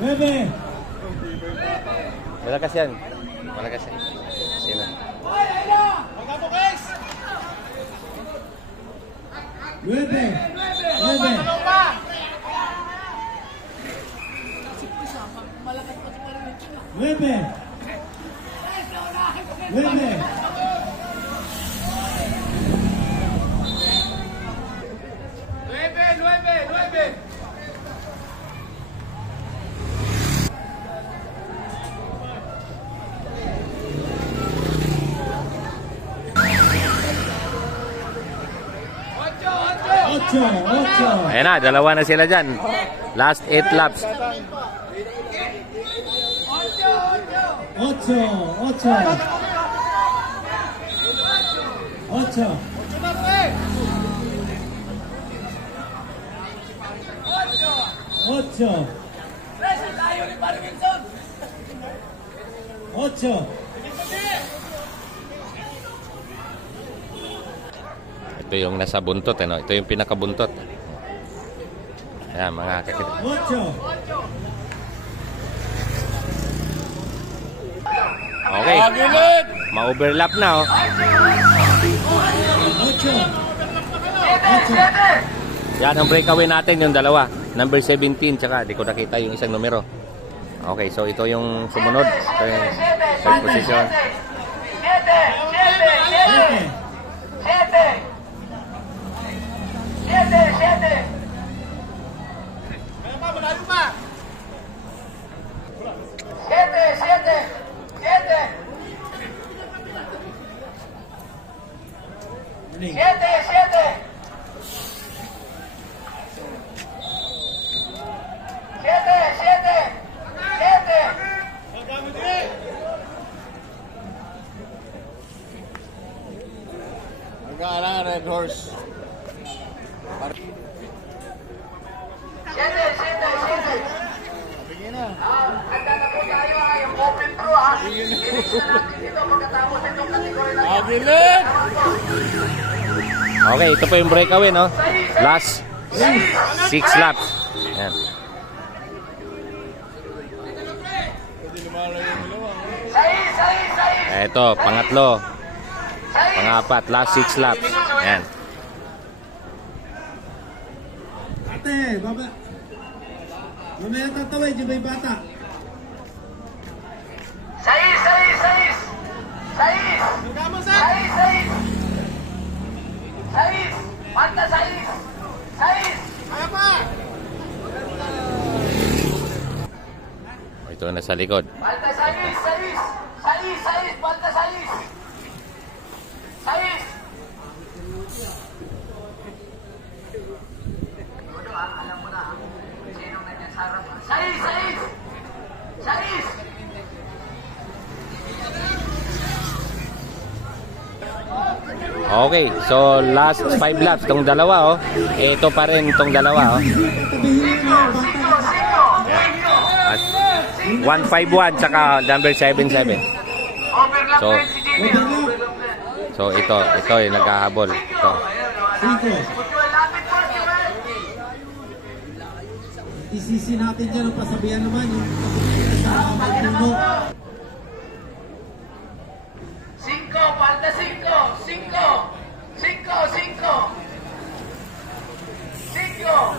9. Malakas yan. Malakas yan. Sino? 9. 9. Ayan na, dalawa na sila dyan. Last 8 laps. 8. Ito yung nasa buntot, ano? Ito yung pinakabuntot. Ayan, mga kakita. 8. Okay. Ma-overlap na, oh. Yan ang breakaway natin, yung dalawa. Number 17, tsaka di ko nakita yung isang numero. Okay, so ito yung sumunod. Ito yung third position. 7. Red horse. 7. Handa na po tayo yung open pro Finish na natin dito pagkatapos itong kategory na yan. Okay, ito po yung breakaway, no? Last 6 laps. Ayan. Ito, pangatlo. Pangapat, last 6 laps. Ayan. Ate, baba. Mamaya tatawid, yung may bata. 6. 6. 6. Kaya pa! Ito na sa likod. Balta 6. Balta 6. 6. Alam mo na, sino nandiyan sa harap? 6. Okay, so last 5 laps tong dalawa, oh. Ito pa rin tong dalawa, oh. At 151 tsaka number 77. So ito yung naghahabol. Ito. 5. Isisi natin dyan ang pasabihan naman yung sa magpuno. 5, falta 5. 5.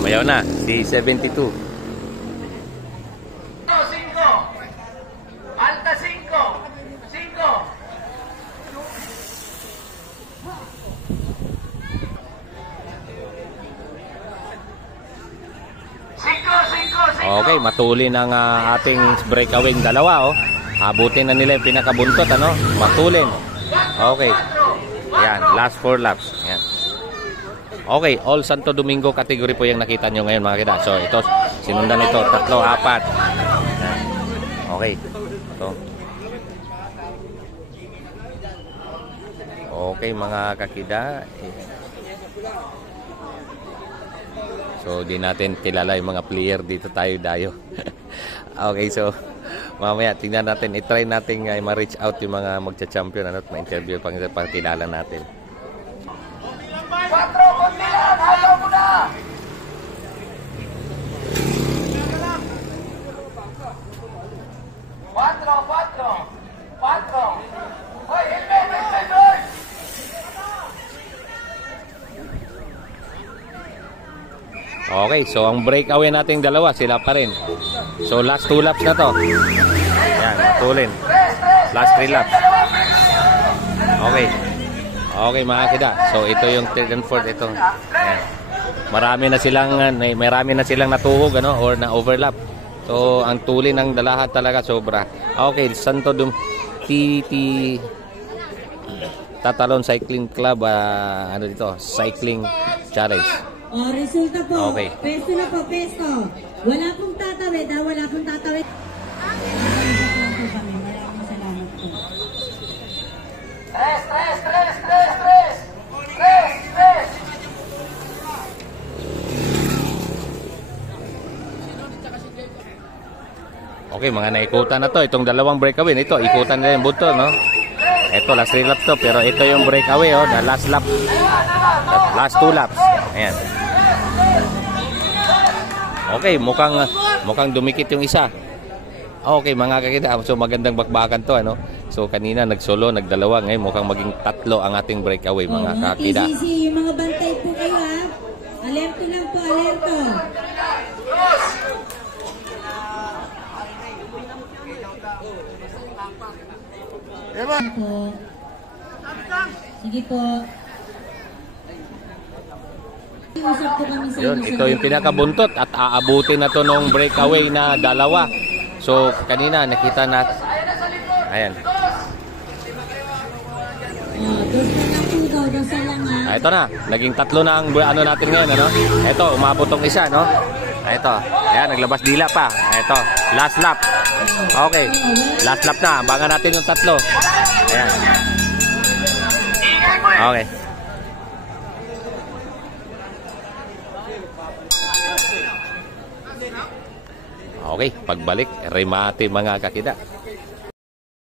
Mayaw na, si 72. 5. Falta 5. Okay, matuli ng ating breakaway dalawa, oh. Abutin na nila yung pinakabuntot, ano? Matulin. Okay. Ayan, last 4 laps. Ayan. Okay, all Santo Domingo category po yung nakita nyo ngayon, mga kita. So ito, sinundan ito, 3, 4. Ayan. Okay. Ito. Okay, mga kakida. So di natin kilala yung mga player dito tayo dayo. Okay, so mamaya tingnan natin, i-try natin ma-reach out yung mga magcha-champion, ano, at ma-interview pang kilala natin. 4, konti lang, halaw mo na! Okay, so ang breakaway nating dalawa, sila pa rin. So last 2 laps na to. Ayan, matulin. Last 3 laps. Okay. Okay mga kida. So ito yung third and fourth ito. Ayan. Marami na silang natuhog ano or na overlap. So ang tulin ng dalahat talaga sobra. Okay, Santo Tatalon Cycling Club ano dito, Cycling Challenge. O, resulta po. Okay. Pesto na po, pesto. Wala pong tatawid, wala pong tatawid. Maraming salamat po. Tres. Okay, mga naikutan na to. Itong dalawang breakaway, ito, ikutan nila yung buto, no? Ito, last 3 laps to. Pero ito yung breakaway, oh, the last lap. Last 2 laps. Ayan. Okay, mukhang dumikit yung isa. Okay, mga kakita. So, magandang bakbakan to, ano? So, kanina nagsolo, nagdalawa. Ngayon, mukhang maging 3 ang ating breakaway, mga kakita. PCC, yung mga bantay po kayo, ha? Alerto lang po, alerto. Po. Sige po. Usap po kami sa Yun, inyo ito yung pinakabuntot at aabutin na to nung breakaway na dalawa. So, kanina nakita natin. Ayan. Doon sa lang ha. Ito na, naging 3 na ang ano natin ngayon, ano? Ito, umabot tong isa, no? Ito. Ayan, naglabas dila pa. Ito, last lap. Okay. Last lap na. Abangan natin yung 3. Ayan. Okay. Okay, pagbalik, remate mga kakida.